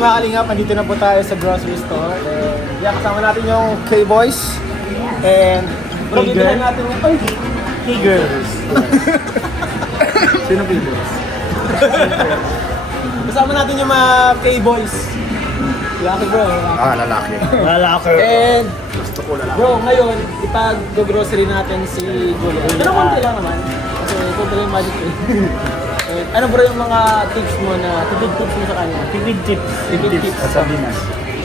mga kalingap, nandito na po tayo sa grocery store. And yeah, kasama natin yung K-Boys. And bro, bibilan natin yung K-Girls. Sino K-Boys? Kasama natin yung mga K-Boys. Lalaki bro. Lalaki. Lalaki. And Gusto ko lalaki. bro, ngayon, ipag-grocery natin si Julia. Pero konti lang naman. Kasi konti lang yung magic eh. And ano bro yung mga tips mo na tipid tips mo sa kanya? Tipid tips. Tipid tips. Sabinas.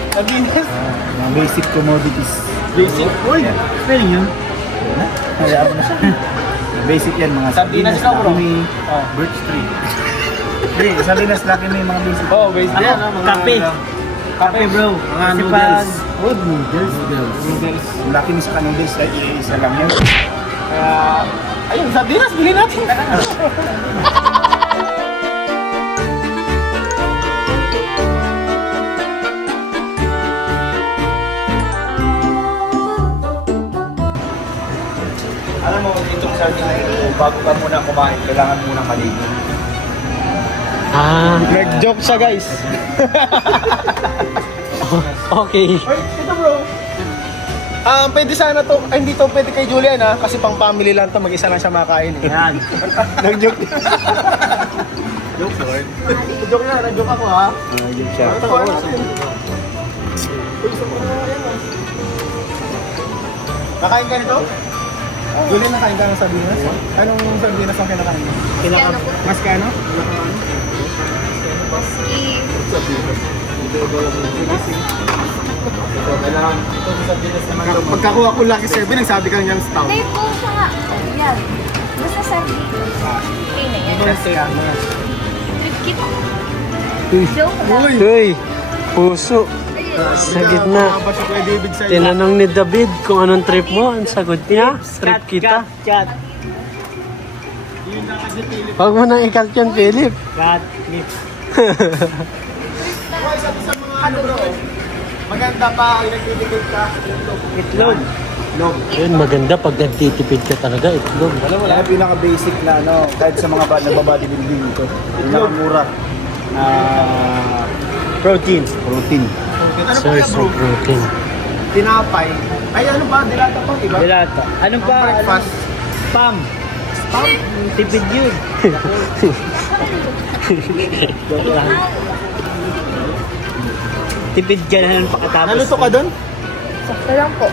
Sabinas. Mga basic commodities. Basic. Uy! Yan. Spelling yun? Hayaan mo na siya. Basic yan, mga Sabinas ka bro. Lucky May, Oh. Birch Tree. Hindi, Sabinas, Lucky May, mga basic. Oh, basic yan. Ano? Mga Kape. Kape bro. Mga Kasi noodles. Wood noodles. Noodles. Yung Lucky May sa noodles, ay isa lang yun. Kaya, ayun, sardinas, bilhin natin. Alam mo, itong sardinas ito, bago ka muna kumain, kailangan muna maligo. Nag-joke siya guys. Okay. Ay, ito bro. Pwede sana to, ay hindi to pwede kay Julian ha, kasi pang family lang to, mag-isa lang siya makain eh. Yan. Nag-joke. Joke, Lord. Joke na, nag-joke ako ha. Joke siya. Ito ko natin. Nakain ka nito? Julian, nakain ka ng sardinas? Anong sardinas ang kinakain mo? Mas kano? Kailangan ito sa sardinas naman. Pagkakuha ko Lucky 7, nagsabi ka niyang stout. Hindi po siya nga. Yan. Basta sardinas. Okay na yan. Trip kita. Joke lang. Uy, puso. Sa gitna. Tinanong ni David kung anong trip mo. Ang sagot niya, trip kita. Cat. Huwag mo nang ikat yan, Philip. Cat. Sabi sa mga ano bro, maganda pa ang nagtitipid ka. Itlog. Yun, maganda pag nagtitipid ka talaga, itlog. Wala yung pinaka-basic na ano, kahit sa mga nagbabodybuilding ito. Pinakamura. Protein. Protein. Ano pa Source bro? of protein. Tinapay. Ay ano ba? Dilata pa, diba? Dilata. Ano Ang breakfast. Spam. Spam? Tipid yun. Joke lang. Tipid ka na ng pakatapos. Naluto ka doon? Sakto lang po.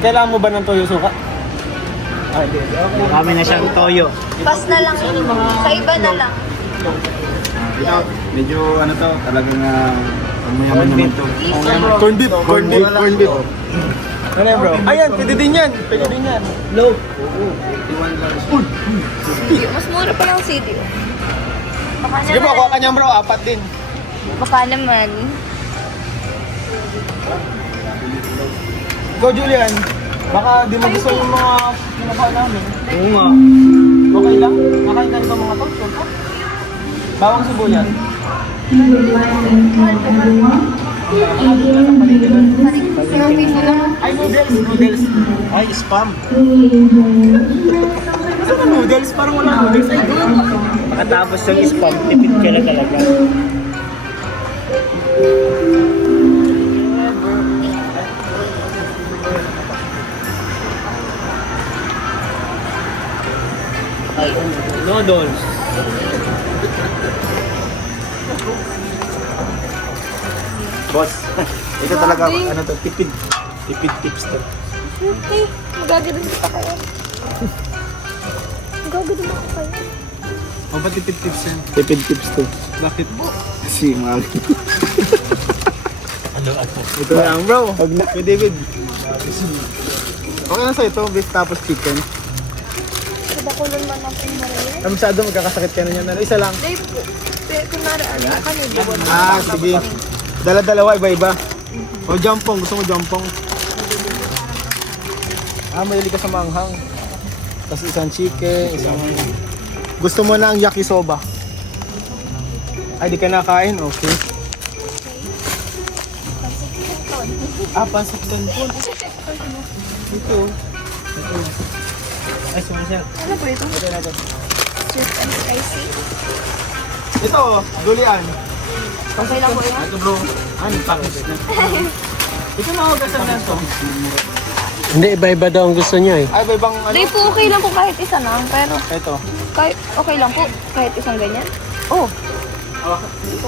Kailangan mo ba ng toyo suka? Ah, hindi. Okay. Kami na siyang toyo. Pass na lang. Sa iba na lang. Medyo ano to, talagang mayaman naman to. Corn beef. Corn beef. Corn beef. Ano yan bro? Ayan, pwede din yan. Pwede din yan. Low. Mas mura pa yung CD. Baka Sige po, naman. kuha ka niyan bro. Apat din. Baka naman. Go Julian. Baka di mo gusto yung mga pinakain namin. Oo nga. Okay lang? Nakain ka nito mga to? Sulpa? Bawang sibuyas. Ay, noodles. Noodles. Ay, spam. Ano ba noodles? Parang wala noodles. Ay, doon. Pakatapos ng spam, tipid ka na talaga. Ay, noodles. Boss, ito talaga, ano to, tipid. Tipid tips to. Okay. Magagaling pa kayo. Magagaling ako kayo. O ba tipid tips yan? Tipid tips to. Bakit? Kasi mga... Ito lang bro. Kay David. Okay na sa ito, beef tapos chicken. Sabakulon man ang pinarayan. Ay, masyado magkakasakit ka na yan. Ano, isa lang. Dave po. Kunwari ano ka na. Ah, sige. Dala-dalawa, iba-iba. O jampong, gusto mo jampong? Ah, mahilig ka sa manghang. Tapos isang chicken, isang... Gusto mo na ang yakisoba? Ay, di ka nakain? Okay. Ah, pancit canton. Ito. Ay, sumasya. Ano po ito? Ito natin. Sweet and spicy. Ito, durian. Okay lang po yan? Ito bro, ano, package na. Ito na hugasan lang to. Hindi, iba-iba daw ang gusto niya eh. Ay, ba ibang ano? Hindi po okay lang po kahit isa lang, pero Ito. kahit okay lang po kahit isang ganyan. Oh, ito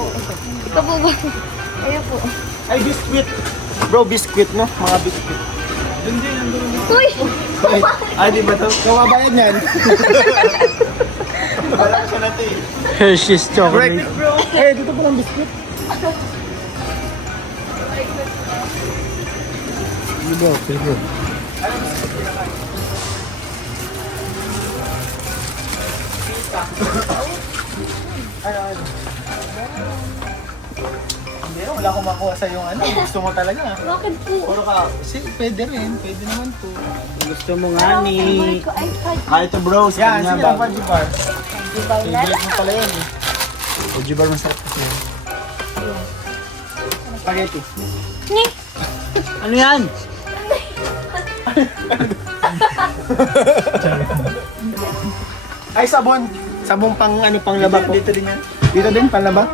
po ba? Ayun po. Ay, biscuit. Bro, biscuit, no? Mga biscuit. Uy! Ay, di ba to? Kawabayan yan. Wala siya natin eh. Hershey's chocolate. Bro. Eh, dito pa lang biscuit. Hindi, wala akong makuha sa yung ano. Gusto mo talaga. Bakit po? Puro ka. Pwede rin. Pwede naman po. Gusto mo nga ni... Ko ay Ah, ito bro, sa Yan, kanya sige ba? lang, Fudgy Bar. Dubai na Favorite lang. mo pala yun eh. Fudgy bar masarap kasi. Spaghetti. Ni! Ano yan? Ay, sabon. Sabon pang ano, pang laba po. Dito din yan. Dito din, pang laba.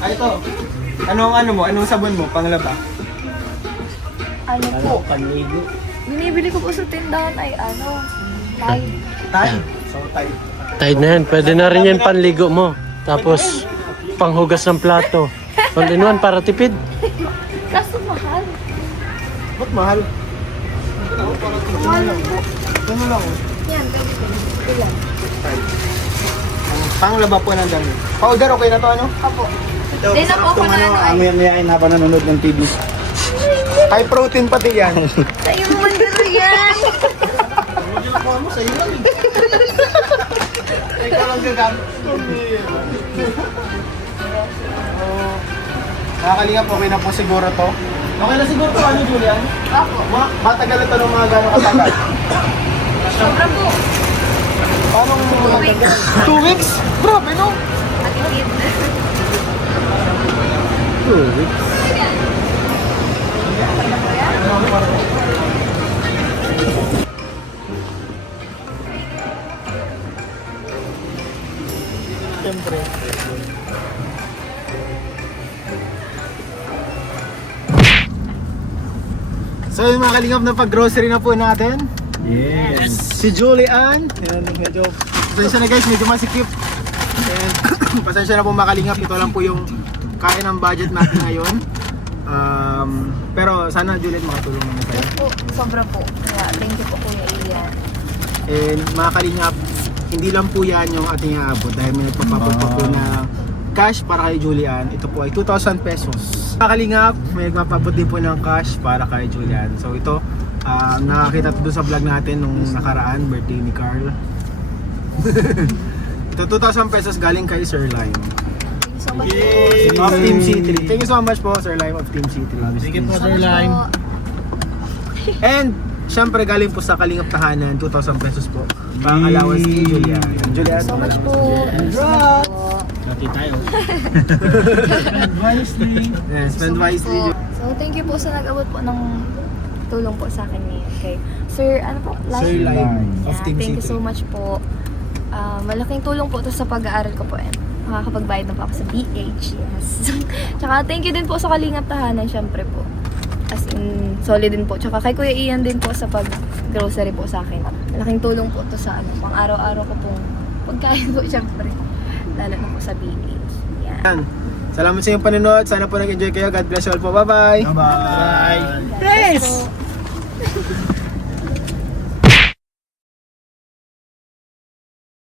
Ay, ito. Anong mo? Anong sabon mo? Pang laba? Ano po? Panligo. Binibili ko po sa tindahan ay ano, Tide. Tay. So, tay. Tide na yan. Pwede na rin yan panligo mo. Tapos, panghugas ng plato. All in one para tipid. Kaso mahal. Ba't mahal? Mahal po. Ano lang? Yan, pwede po. Ito lang. Pang laba po ng dami. Powder, okay na to ano? Apo. Ito, Di na po ako na ano ay. Amaya-mayain habang nanonood ng TV. High protein pati yan. Sa iyo naman dito yan. Mo sa iyo lang. Ikaw lang gagamit. Nakakalingap, okay na po siguro to. Okay na siguro to, ano Julian? Apo. Matagal ito ng mga gano'ng katagal. Sobra po. Paano 2 weeks. 2 weeks? Grabe no? Matipid. Siyempre. So yung mga kalingap na pag-grocery na po natin. Yes. Si Julian. Yan, medyo, pasensya na guys, medyo masikip. And, pasensya na po mga kalingap, ito lang po yung kain ng budget natin ngayon. Pero sana Julian makatulong naman tayo. Po, sobra po. Kaya thank you po Kuya Ian. And mga kalingap, hindi lang po yan yung ating aabot dahil may nagpapapot pa po na cash para kay Julian. Ito po ay 2,000 pesos. Mga kalingap, may nagpapapot din po ng cash para kay Julian. So ito, nakakita doon sa vlog natin nung nakaraan, birthday ni Carl. Ito 2,000 pesos galing kay Sir Lime. Thank you so much po. Of Team C3. Thank you so much po Sir Lime of Team C3. Thank you po, So Sir much Lime. po. And syempre galing po sa Kalingap Tahanan, 2,000 pesos po. Pang allowance ni Julian. Julian, So much po. Bro! Lati tayo. Yeah, spend wisely. So thank you po sa nag-abot po ng tulong po sa akin ngayon kay Sir, ano po? Sir Lime of Yeah, Team thank you C3. so much po. Malaking tulong po to sa pag-aaral ko po and makakapagbayad na po ako sa BH. Yes. Tsaka thank you din po sa Kalingap Tahanan, syempre po. As in, solid din po. Tsaka kay Kuya Ian din po sa pag-grocery po sa akin. Malaking tulong po to sa ano, pang araw-araw ko pong pagkain po, syempre. Lalo na po sa BH. Yan. Yan. Salamat sa inyong panonood. Sana po nag-enjoy kayo. God bless you all po. Bye-bye! Bye-bye.